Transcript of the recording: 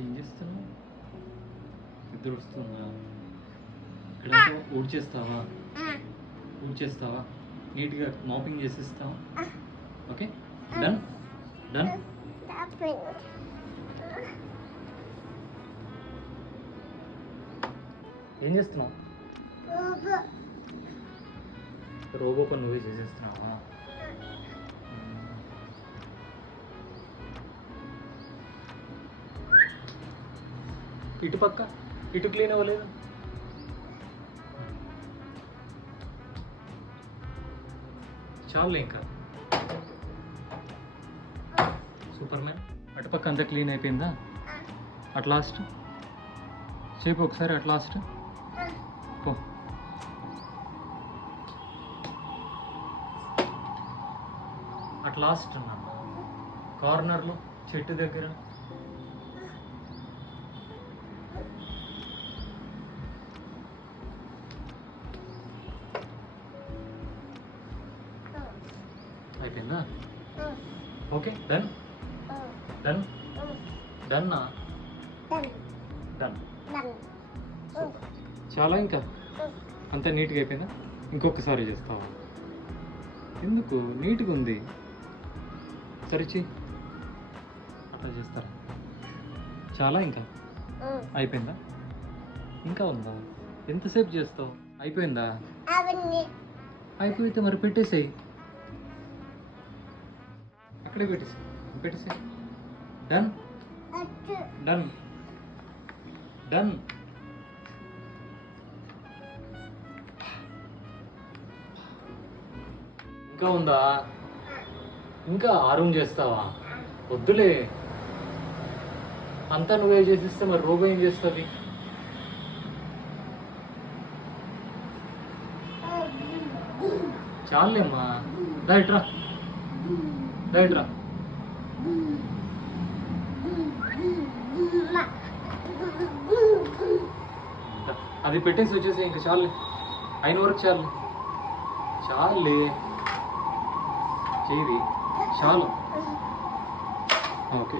ఏం చేస్తున్నావు? నిద్ర వస్తుందా? ఇక్కడంతా ఊడ్చేస్తావా? ఊడ్చేస్తావా? నీట్గా మాపింగ్ చేసిస్తావా? Okay, done done. ఏం చేస్తున్నావు? రోబో పని నువ్వే చేసేస్తున్నావా? ఇటు పక్క ఇటు క్లీన్ అవ్వలేదు. చాలు ఇంకా. Super man. అటుపక్క అంతా క్లీన్ అయిపోయిందా? అట్ లాస్ట్ చెప్పు ఒకసారి. అట్ లాస్ట్ పో. అట్ లాస్ట్ అన్నా కార్నర్లో చెట్టు దగ్గర. అయిపోయిందా? ఓకే, డన్ డన్ డన్నా డన్. చాలా ఇంకా అంతా నీట్గా అయిపోయిందా? ఇంకొకసారి చేస్తావా? ఎందుకు? నీట్గా ఉంది, సరిచి అట్లా చేస్తారా? చాలా ఇంకా అయిపోయిందా? ఇంకా ఉందా? ఎంతసేపు చేస్తావు? అయిపోయిందా? అయిపోయితే మరి పెట్టేసేయి. అక్కడే పెట్టేసేయి. Done done done. ఇంకా ఉందా? ఇంకా ఆ రూమ్ చేస్తావా? వద్దులే, అంతా నువ్వే చేసిస్తే మరి రోబో ఏం చేస్తుంది? చాలేమ్మా, రైట్రా రైట్రా. అది పెట్టేసి వచ్చేసి ఇంకా చాలే. అయిన వరకు చాలు. చాలే చేయి చాలు. ఓకే.